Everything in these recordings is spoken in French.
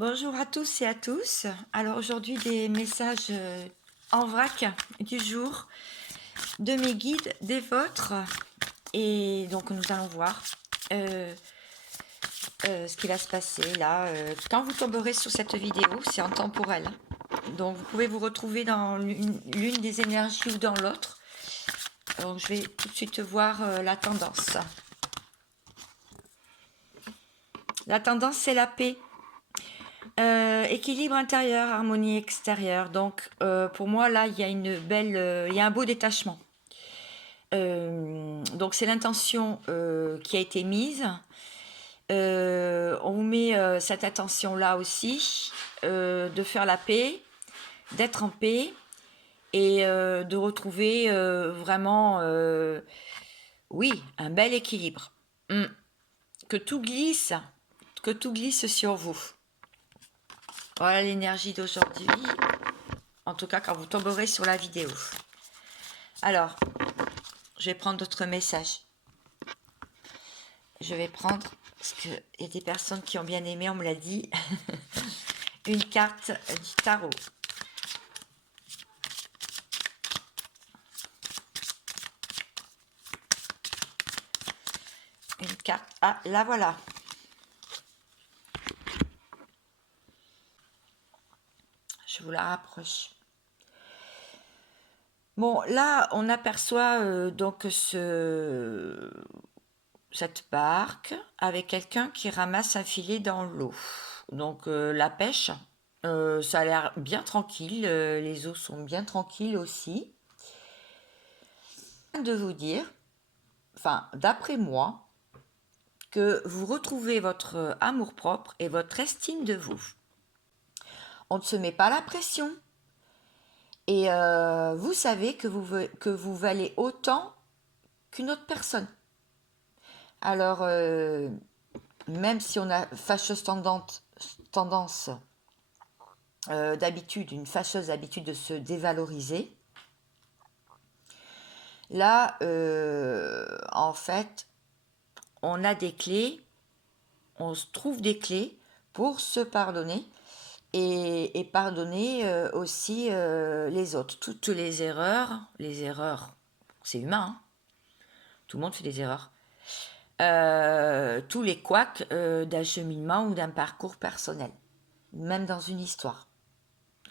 Bonjour à tous et à tous. Alors aujourd'hui des messages en vrac du jour, de mes guides, des vôtres. Et donc nous allons voir ce qui va se passer là. Quand vous tomberez sur cette vidéo, c'est en temporel. Donc vous pouvez vous retrouver dans l'une des énergies ou dans l'autre. Donc je vais tout de suite voir la tendance. La tendance, c'est la paix. Équilibre intérieur, harmonie extérieure. Donc, pour moi, là, il y a il y a un beau détachement. Donc, c'est l'intention qui a été mise. On vous met cette attention-là aussi, de faire la paix, d'être en paix et de retrouver vraiment, oui, un bel équilibre. Que tout glisse sur vous. Voilà l'énergie d'aujourd'hui, en tout cas quand vous tomberez sur la vidéo. Alors, je vais prendre d'autres messages. Je vais prendre, parce qu'il y a des personnes qui ont bien aimé, on me l'a dit, une carte du tarot. Une carte, ah, la voilà. Je vous la rapproche. Bon, là, on aperçoit donc cette barque avec quelqu'un qui ramasse un filet dans l'eau. Donc, la pêche, ça a l'air bien tranquille. Les eaux sont bien tranquilles aussi. De vous dire, enfin, d'après moi, que vous retrouvez votre amour-propre et votre estime de vous. On ne se met pas la pression. Et vous savez que vous valez autant qu'une autre personne. Alors, même si on a tendance d'habitude, une fâcheuse habitude de se dévaloriser, là, en fait, on a des clés, on se trouve des clés pour se pardonner et pardonner aussi les autres. Toutes les erreurs, c'est humain, hein, tout le monde fait des erreurs. Tous les couacs d'un cheminement ou d'un parcours personnel, même dans une histoire.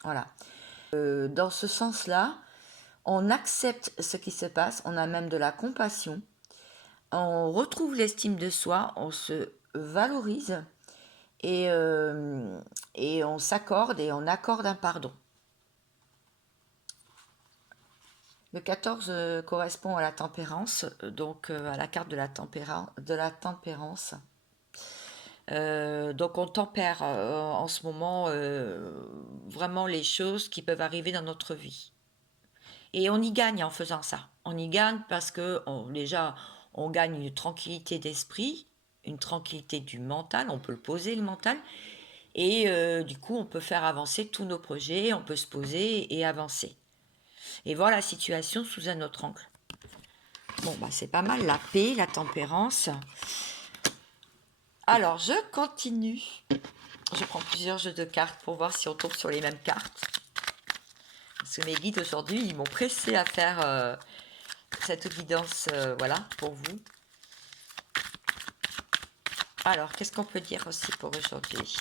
Voilà. Dans ce sens-là, on accepte ce qui se passe, on a même de la compassion, on retrouve l'estime de soi, on se valorise et on s'accorde et on accorde un pardon. Le 14 correspond à la tempérance, donc à la carte de la tempérance. Donc on tempère en ce moment vraiment les choses qui peuvent arriver dans notre vie. Et on y gagne en faisant ça. On y gagne parce que déjà, on gagne une tranquillité d'esprit, une tranquillité du mental, on peut le poser le mental, et du coup on peut faire avancer tous nos projets, on peut se poser et avancer. Et voir la situation sous un autre angle. Bon, bah c'est pas mal, la paix, la tempérance. Alors, je continue. Je prends plusieurs jeux de cartes pour voir si on tombe sur les mêmes cartes. Parce que mes guides aujourd'hui, ils m'ont pressé à faire cette guidance, voilà, pour vous. Alors, qu'est-ce qu'on peut dire aussi pour aujourd'hui?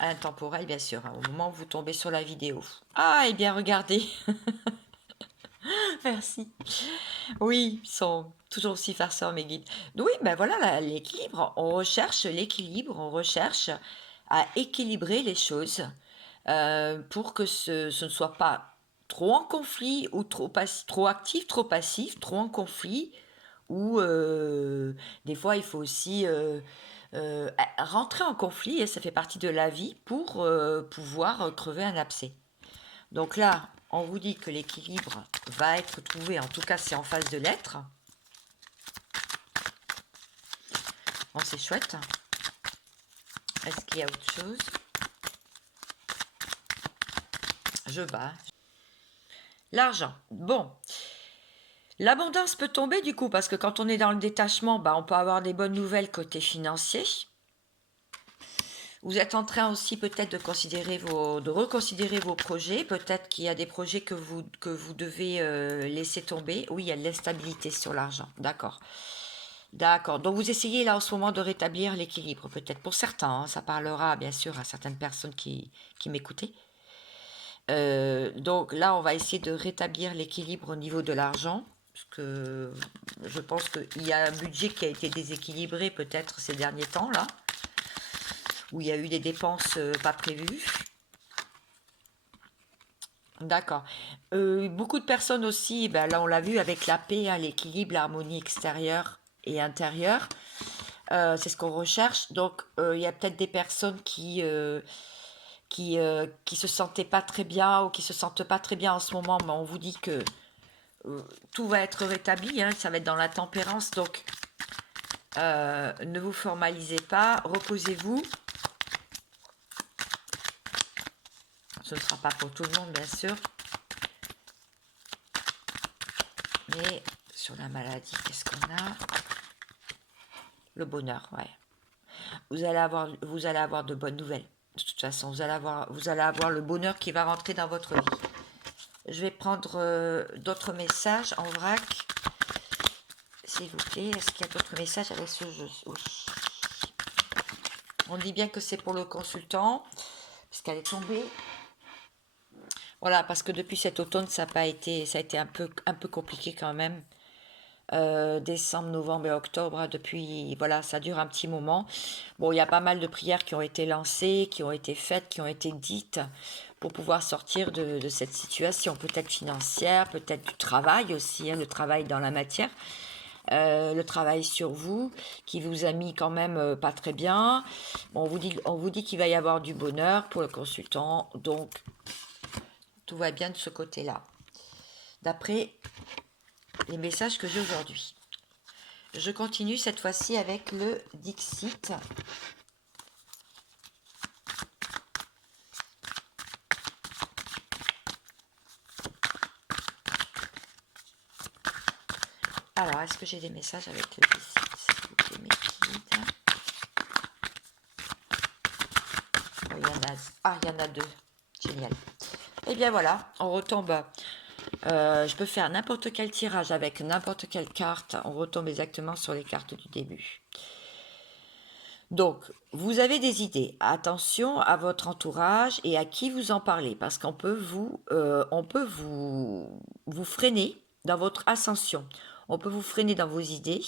Intemporel, bien sûr, hein, au moment où vous tombez sur la vidéo. Ah, eh bien, regardez. Merci. Oui, ils sont toujours aussi farceurs, mes guides. Oui, ben voilà, l'équilibre. On recherche l'équilibre, on recherche à équilibrer les choses pour que ce ne soit pas trop en conflit ou trop actif, trop passif, trop en conflit. Ou des fois, il faut aussi rentrer en conflit, et ça fait partie de la vie pour pouvoir crever un abcès. Donc là, on vous dit que l'équilibre va être trouvé, en tout cas c'est en phase de l'être. Bon, c'est chouette. Est-ce qu'il y a autre chose? Je bats. L'argent. Bon. L'abondance peut tomber du coup, parce que quand on est dans le détachement, bah, on peut avoir des bonnes nouvelles côté financier. Vous êtes en train aussi peut-être de reconsidérer vos projets. Peut-être qu'il y a des projets que vous devez laisser tomber. Oui, il y a de l'instabilité sur l'argent. D'accord. D'accord. Donc vous essayez là en ce moment de rétablir l'équilibre, peut-être pour certains, hein. Ça parlera bien sûr à certaines personnes qui m'écoutaient. Donc là, on va essayer de rétablir l'équilibre au niveau de l'argent, parce que je pense qu'il y a un budget qui a été déséquilibré peut-être ces derniers temps là, où il y a eu des dépenses pas prévues. D'accord. Beaucoup de personnes aussi, ben là on l'a vu avec la paix, hein, l'équilibre, l'harmonie extérieure et intérieure. C'est ce qu'on recherche. Donc il y a peut-être des personnes qui se sentaient pas très bien ou qui se sentent pas très bien en ce moment, mais on vous dit que tout va être rétabli, hein, ça va être dans la tempérance. Donc ne vous formalisez pas, reposez-vous. Ce ne sera pas pour tout le monde, bien sûr. Mais sur la maladie, qu'est-ce qu'on a? Le bonheur, ouais. Vous allez avoir de bonnes nouvelles. De toute façon, vous allez avoir le bonheur qui va rentrer dans votre vie. Je vais prendre d'autres messages en vrac. S'il vous plaît, est-ce qu'il y a d'autres messages avec ce jeu? Oui. On dit bien que c'est pour le consultant, puisqu'elle est tombée. Voilà, parce que depuis cet automne, ça a été un peu compliqué quand même. Décembre, novembre et octobre, hein, depuis, voilà, ça dure un petit moment. Bon, il y a pas mal de prières qui ont été lancées, qui ont été faites, qui ont été dites pour pouvoir sortir de cette situation, peut-être financière, peut-être du travail aussi, hein, le travail dans la matière. Le travail sur vous, qui vous a mis quand même pas très bien. Bon, on vous dit qu'il va y avoir du bonheur pour le consultant, donc tout va bien de ce côté-là. D'après les messages que j'ai aujourd'hui. Je continue cette fois-ci avec le Dixit. Alors, est-ce que j'ai des messages avec le Dixit, s'il vous plaît, mes guides? Il y en a deux. Génial. Et bien voilà, on retombe. Je peux faire n'importe quel tirage avec n'importe quelle carte. On retombe exactement sur les cartes du début. Donc, vous avez des idées. Attention à votre entourage et à qui vous en parlez, parce qu'on peut vous freiner dans votre ascension. On peut vous freiner dans vos idées.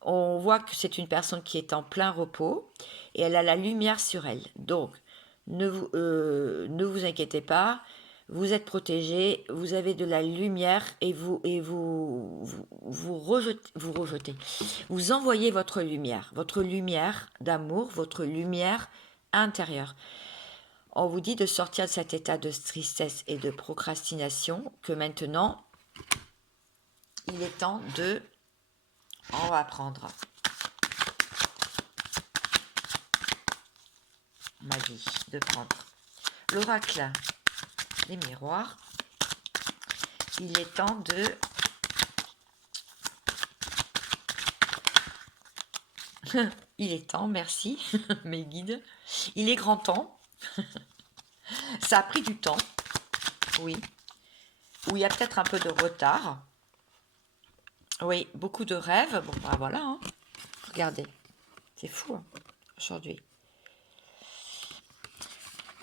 On voit que c'est une personne qui est en plein repos et elle a la lumière sur elle. Donc, ne vous inquiétez pas. Vous êtes protégé, vous avez de la lumière et vous envoyez votre lumière d'amour, votre lumière intérieure. On vous dit de sortir de cet état de tristesse et de procrastination, que maintenant, il est temps de... On va prendre magie, de prendre l'oracle des miroirs. Il est temps de... Il est temps, merci mes guides. Il est grand temps. Ça a pris du temps, oui. Où il y a peut-être un peu de retard. Oui, beaucoup de rêves. Bon, bah voilà, hein. Regardez, c'est fou, hein, aujourd'hui.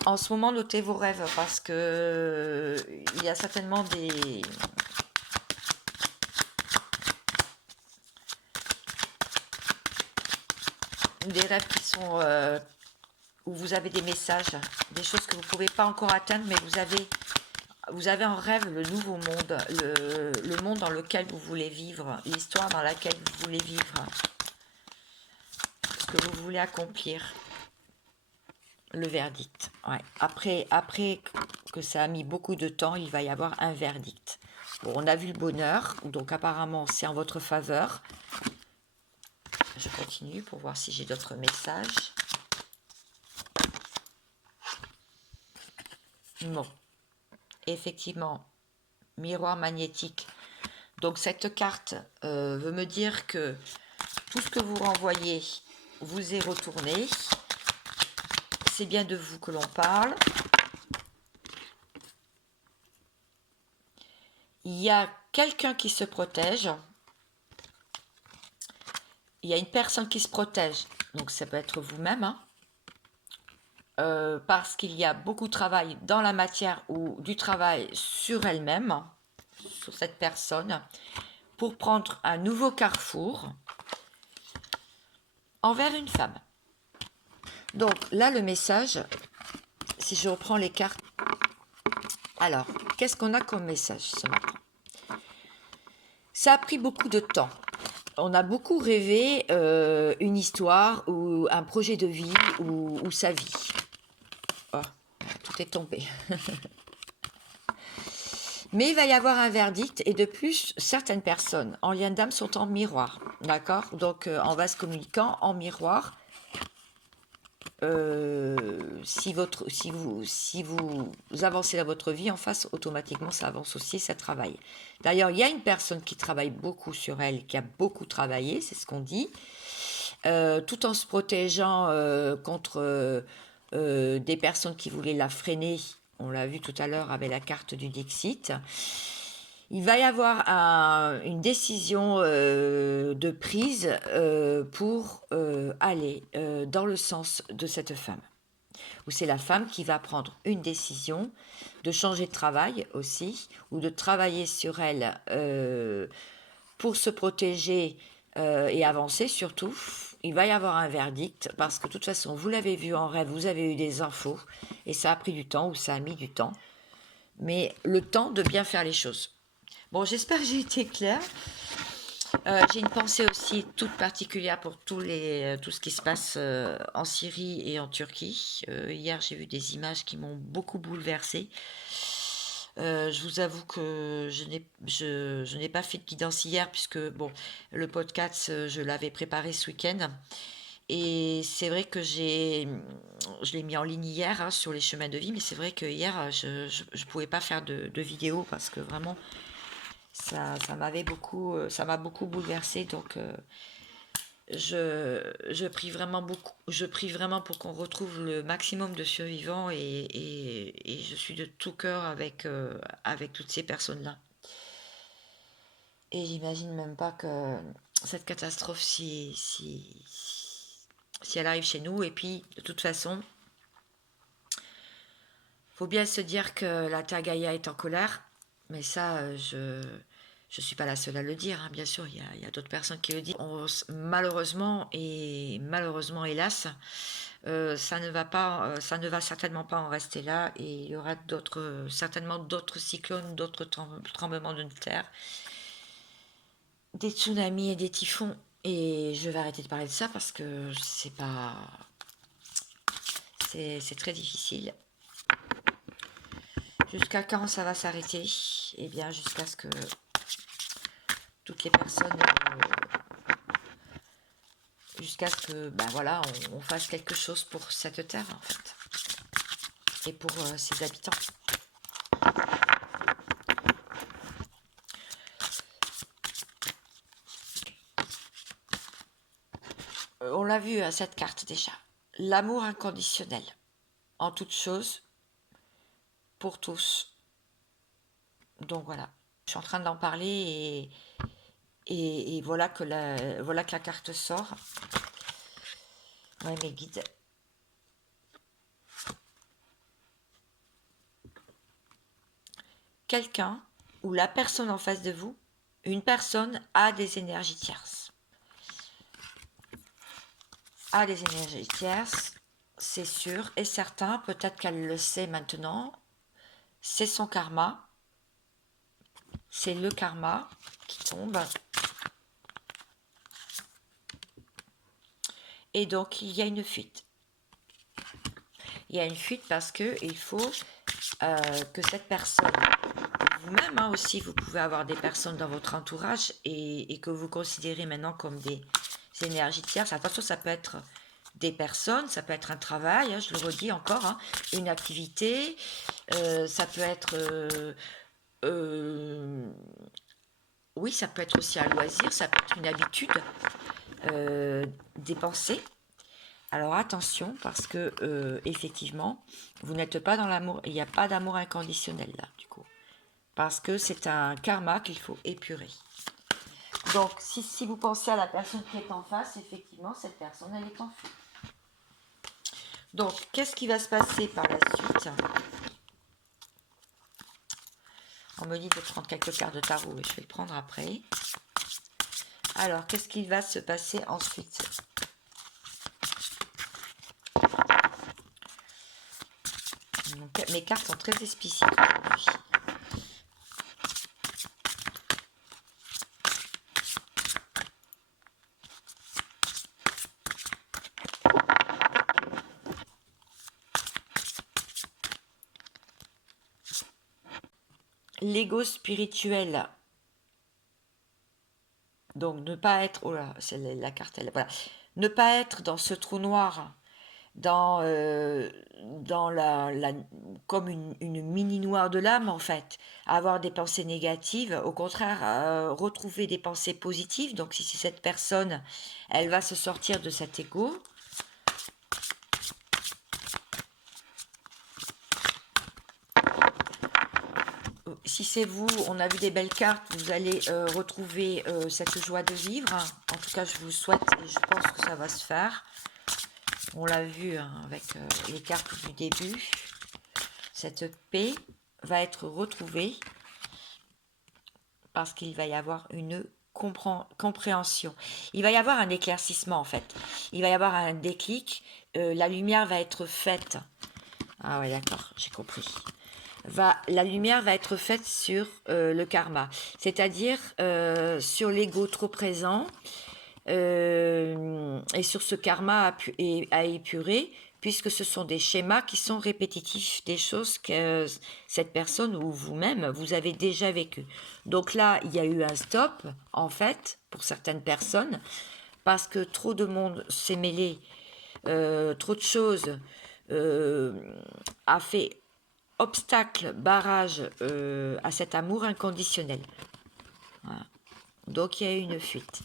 En ce moment, notez vos rêves parce que il y a certainement des rêves qui sont où vous avez des messages, des choses que vous ne pouvez pas encore atteindre, mais vous avez en rêve le nouveau monde, le monde dans lequel vous voulez vivre, l'histoire dans laquelle vous voulez vivre, ce que vous voulez accomplir. Le verdict, ouais. Après que ça a mis beaucoup de temps, il va y avoir un verdict. Bon, on a vu le bonheur, donc apparemment c'est en votre faveur. Je continue pour voir si j'ai d'autres messages. Non. Effectivement, miroir magnétique. Donc cette carte veut me dire que tout ce que vous renvoyez vous est retourné. c'est bien de vous que l'on parle. Il y a quelqu'un qui se protège. Il y a une personne qui se protège. Donc ça peut être vous-même, hein. Parce qu'il y a beaucoup de travail dans la matière ou du travail sur elle-même, sur cette personne, pour prendre un nouveau carrefour envers une femme. Donc là, le message, si je reprends les cartes, alors, qu'est-ce qu'on a comme message ce matin? Ça a pris beaucoup de temps. On a beaucoup rêvé une histoire ou un projet de vie ou sa vie. Oh, tout est tombé. Mais il va y avoir un verdict et de plus, certaines personnes en lien d'âme sont en miroir. D'accord? Donc, en vase communicant, en miroir. Si vous avancez dans votre vie en face, automatiquement ça avance aussi, ça travaille. D'ailleurs, il y a une personne qui travaille beaucoup sur elle, qui a beaucoup travaillé, c'est ce qu'on dit, tout en se protégeant contre des personnes qui voulaient la freiner. On l'a vu tout à l'heure avec la carte du Dixit. Il va y avoir une décision de prise pour aller dans le sens de cette femme. Ou c'est la femme qui va prendre une décision de changer de travail aussi, ou de travailler sur elle pour se protéger et avancer surtout. Il va y avoir un verdict parce que de toute façon, vous l'avez vu en rêve, vous avez eu des infos et ça a pris du temps ou ça a mis du temps. Mais le temps de bien faire les choses. Bon, j'espère que j'ai été claire. J'ai une pensée aussi toute particulière pour tout ce qui se passe en Syrie et en Turquie. Hier, j'ai vu des images qui m'ont beaucoup bouleversée. Je vous avoue que je n'ai pas fait de guidance hier puisque bon, le podcast, je l'avais préparé ce week-end. Et c'est vrai que je l'ai mis en ligne hier hein, sur les chemins de vie, mais c'est vrai que hier, je ne pouvais pas faire de vidéo parce que vraiment, ça m'a beaucoup bouleversée. Donc, je prie vraiment beaucoup, je prie vraiment pour qu'on retrouve le maximum de survivants et je suis de tout cœur avec toutes ces personnes-là. Et j'imagine même pas que cette catastrophe, si elle arrive chez nous, et puis de toute façon, faut bien se dire que la Terre Gaïa est en colère, mais ça, je suis pas la seule à le dire, hein, bien sûr, il y a d'autres personnes qui le disent. Malheureusement, et malheureusement, hélas, ça ne va certainement pas en rester là, et il y aura certainement d'autres cyclones, d'autres tremblements de terre, des tsunamis et des typhons. Et je vais arrêter de parler de ça parce que c'est très difficile. Jusqu'à quand ça va s'arrêter? Eh bien, jusqu'à ce que toutes les personnes, jusqu'à ce que, ben voilà, on fasse quelque chose pour cette terre, en fait, et pour ses habitants. On l'a vu à cette carte déjà. L'amour inconditionnel, en toute chose, pour tous. Donc voilà, je suis en train d'en parler et voilà que la carte sort. Ouais, mes guides. Quelqu'un ou la personne en face de vous, une personne a des énergies tierces. A des énergies tierces, c'est sûr et certain, peut-être qu'elle le sait maintenant, c'est son karma, c'est le karma qui tombe. Et donc, il y a une fuite. Il y a une fuite parce qu'il faut que cette personne, vous-même hein, aussi, vous pouvez avoir des personnes dans votre entourage et que vous considérez maintenant comme des énergies tierces. Attention, ça peut être des personnes, ça peut être un travail, hein, je le redis encore, hein, une activité, ça peut être... oui, ça peut être aussi un loisir, ça peut être une habitude, des pensées. Alors attention, parce que effectivement, vous n'êtes pas dans l'amour, il n'y a pas d'amour inconditionnel là, du coup. Parce que c'est un karma qu'il faut épurer. Donc, si vous pensez à la personne qui est en face, effectivement, cette personne, elle est en fuite. Donc, qu'est-ce qui va se passer par la suite? On me dit de prendre quelques cartes de tarot, et je vais le prendre après. Alors, qu'est-ce qui va se passer ensuite? Donc, mes cartes sont très explicites aujourd'hui. L'ego spirituel. Donc, ne pas être... Oh là, c'est la carte, elle... Voilà. Ne pas être dans ce trou noir, dans comme une mini noire de l'âme, en fait. Avoir des pensées négatives. Au contraire, retrouver des pensées positives. Donc, si c'est cette personne, elle va se sortir de cet ego. Si c'est vous, on a vu des belles cartes, vous allez retrouver cette joie de vivre. En tout cas, je vous souhaite et je pense que ça va se faire. On l'a vu hein, avec les cartes du début. Cette paix va être retrouvée parce qu'il va y avoir une compréhension. Il va y avoir un éclaircissement en fait. Il va y avoir un déclic. La lumière va être faite. Ah ouais, d'accord, j'ai compris. La lumière va être faite sur le karma, c'est-à-dire sur l'ego trop présent et sur ce karma à épurer, puisque ce sont des schémas qui sont répétitifs, des choses que cette personne ou vous-même, vous avez déjà vécues. Donc là, il y a eu un stop, en fait, pour certaines personnes, parce que trop de monde s'est mêlé, trop de choses a fait obstacle, barrage à cet amour inconditionnel. Voilà. Donc il y a eu une fuite.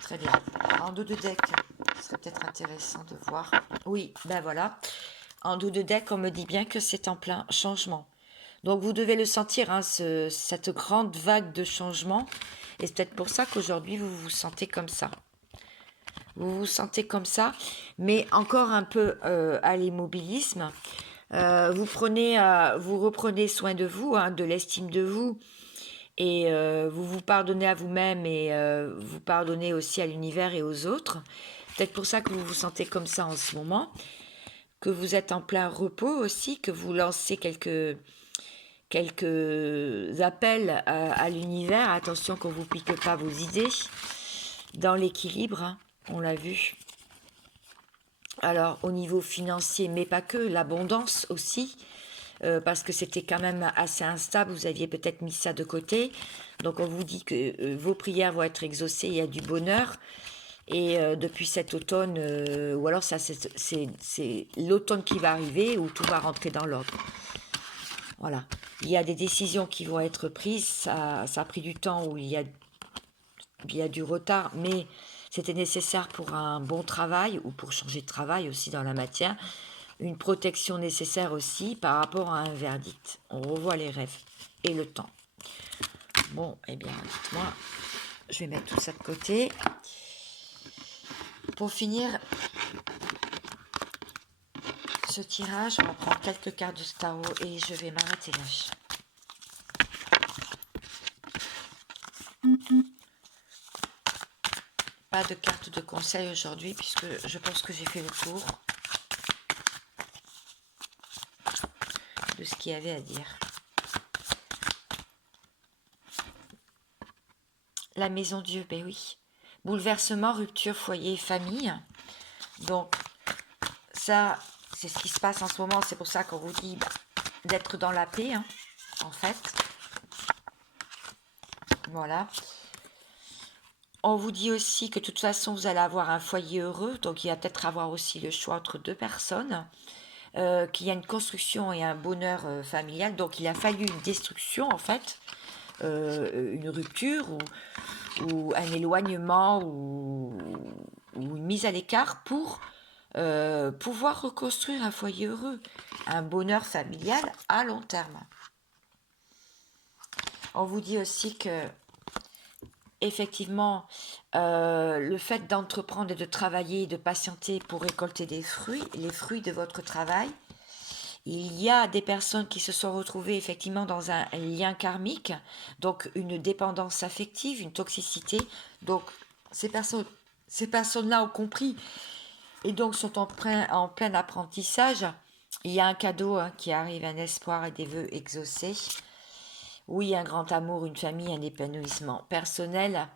Très bien. En dos de deck, ce serait peut-être intéressant de voir. Oui, ben voilà. En dos de deck, on me dit bien que c'est en plein changement. Donc vous devez le sentir, hein, cette grande vague de changement. Et c'est peut-être pour ça qu'aujourd'hui vous vous sentez comme ça. Vous vous sentez comme ça, mais encore un peu à l'immobilisme. Vous reprenez soin de vous, hein, de l'estime de vous, et vous vous pardonnez à vous-même et vous pardonnez aussi à l'univers et aux autres. Peut-être pour ça que vous vous sentez comme ça en ce moment, que vous êtes en plein repos aussi, que vous lancez quelques appels à l'univers. Attention qu'on ne vous pique pas vos idées. Dans l'équilibre, hein, on l'a vu. Alors au niveau financier, mais pas que, l'abondance aussi, parce que c'était quand même assez instable, vous aviez peut-être mis ça de côté. Donc on vous dit que vos prières vont être exaucées, il y a du bonheur. Et depuis cet automne, ou alors ça c'est l'automne qui va arriver, où tout va rentrer dans l'ordre. Voilà. Il y a des décisions qui vont être prises, ça a pris du temps, où il y a du retard, mais c'était nécessaire pour un bon travail ou pour changer de travail aussi dans la matière. Une protection nécessaire aussi par rapport à un verdict. On revoit les rêves et le temps. Bon, eh bien, dites-moi, je vais mettre tout ça de côté. Pour finir ce tirage, on va prendre quelques cartes de tarot et je vais m'arrêter là. Pas de carte de conseil aujourd'hui puisque je pense que j'ai fait le tour de ce qu'il y avait à dire. La maison Dieu, ben oui. Bouleversement, rupture, foyer, famille. Donc, ça, c'est ce qui se passe en ce moment. C'est pour ça qu'on vous dit d'être dans la paix, hein, en fait. Voilà. On vous dit aussi que de toute façon, vous allez avoir un foyer heureux. Donc, il va peut-être avoir aussi le choix entre deux personnes. Qu'il y a une construction et un bonheur familial. Donc, il a fallu une destruction, en fait. Une rupture ou un éloignement ou ou une mise à l'écart pour pouvoir reconstruire un foyer heureux, un bonheur familial à long terme. On vous dit aussi que effectivement, le fait d'entreprendre et de travailler et de patienter pour récolter des fruits, les fruits de votre travail, il y a des personnes qui se sont retrouvées effectivement dans un lien karmique, donc une dépendance affective, une toxicité. Donc ces personnes, ces personnes-là ont compris et donc sont en plein apprentissage. Il y a un cadeau qui arrive, un espoir et des vœux exaucés. Oui, un grand amour, une famille, un épanouissement personnel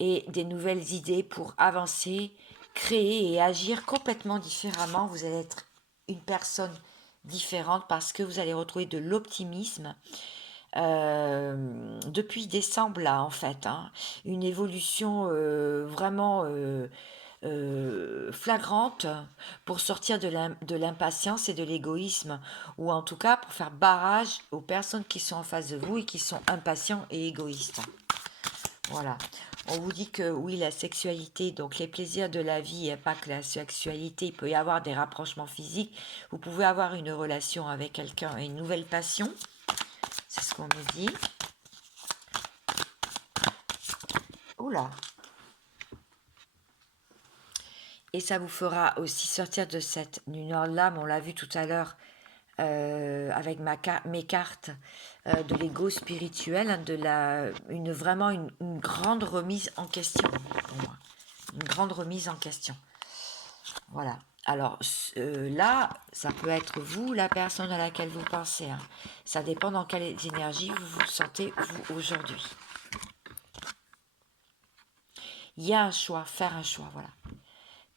et des nouvelles idées pour avancer, créer et agir complètement différemment. Vous allez être une personne différente parce que vous allez retrouver de l'optimisme. Depuis décembre, là, en fait, hein, une évolution vraiment flagrante pour sortir de l'impatience et de l'égoïsme, ou en tout cas pour faire barrage aux personnes qui sont en face de vous et qui sont impatients et égoïstes. Voilà. On vous dit que oui, la sexualité, donc les plaisirs de la vie, et pas que la sexualité, il peut y avoir des rapprochements physiques. Vous pouvez avoir une relation avec quelqu'un et une nouvelle passion. C'est ce qu'on nous dit. Oula. Et ça vous fera aussi sortir de cette lumière-là, on l'a vu tout à l'heure avec mes cartes de l'ego spirituel, hein, vraiment une grande remise en question pour moi. Une grande remise en question. Voilà. Alors là, ça peut être vous, la personne à laquelle vous pensez. Hein. Ça dépend dans quelle énergie vous vous sentez vous aujourd'hui. Il y a un choix, faire un choix, voilà.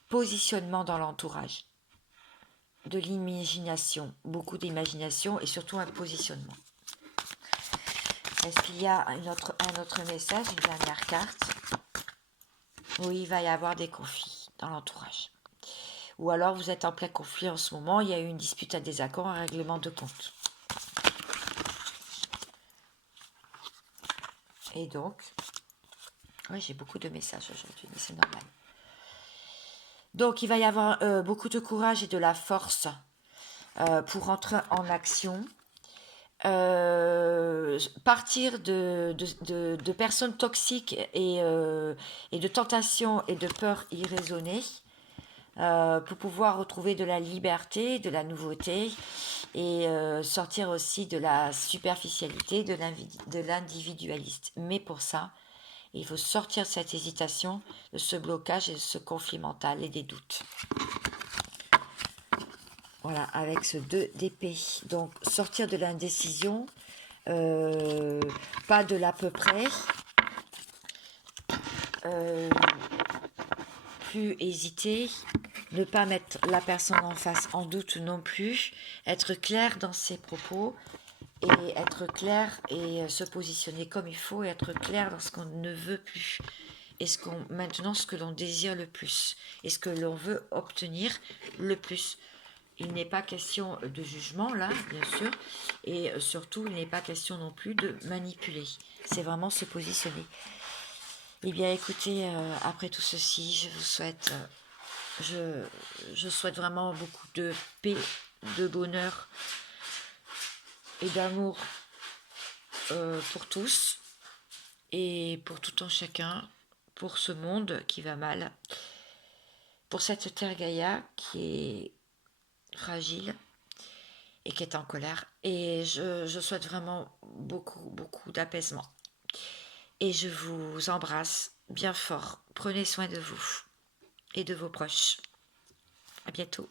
Positionnement dans l'entourage. De l'imagination, beaucoup d'imagination et surtout un positionnement. Est-ce qu'il y a un autre message, une dernière carte? Oui, il va y avoir des conflits dans l'entourage. Ou alors vous êtes en plein conflit en ce moment, il y a eu une dispute, un désaccord, un règlement de compte. Et donc, oui, j'ai beaucoup de messages aujourd'hui, mais c'est normal. Donc, il va y avoir beaucoup de courage et de la force pour entrer en action. Partir de personnes toxiques et de tentations et de peurs irraisonnées pour pouvoir retrouver de la liberté, de la nouveauté et sortir aussi de la superficialité, de l'individualiste. Mais pour ça, il faut sortir de cette hésitation, de ce blocage et de ce conflit mental et des doutes. Voilà, avec ce 2 d'épée. Donc, sortir de l'indécision, pas de l'à peu près, plus hésiter, ne pas mettre la personne en face en doute non plus, être clair dans ses propos et être clair et se positionner comme il faut et être clair dans ce qu'on ne veut plus. Et maintenant ce que l'on désire le plus et ce que l'on veut obtenir le plus. Il n'est pas question de jugement là, bien sûr, et surtout il n'est pas question non plus de manipuler. C'est vraiment se positionner. Eh bien écoutez, après tout ceci, je vous souhaite, je souhaite vraiment beaucoup de paix, de bonheur et d'amour pour tous et pour tout un chacun, pour ce monde qui va mal, pour cette terre Gaïa qui est fragile et qui est en colère. Et je souhaite vraiment beaucoup, beaucoup d'apaisement. Et je vous embrasse bien fort. Prenez soin de vous et de vos proches. À bientôt.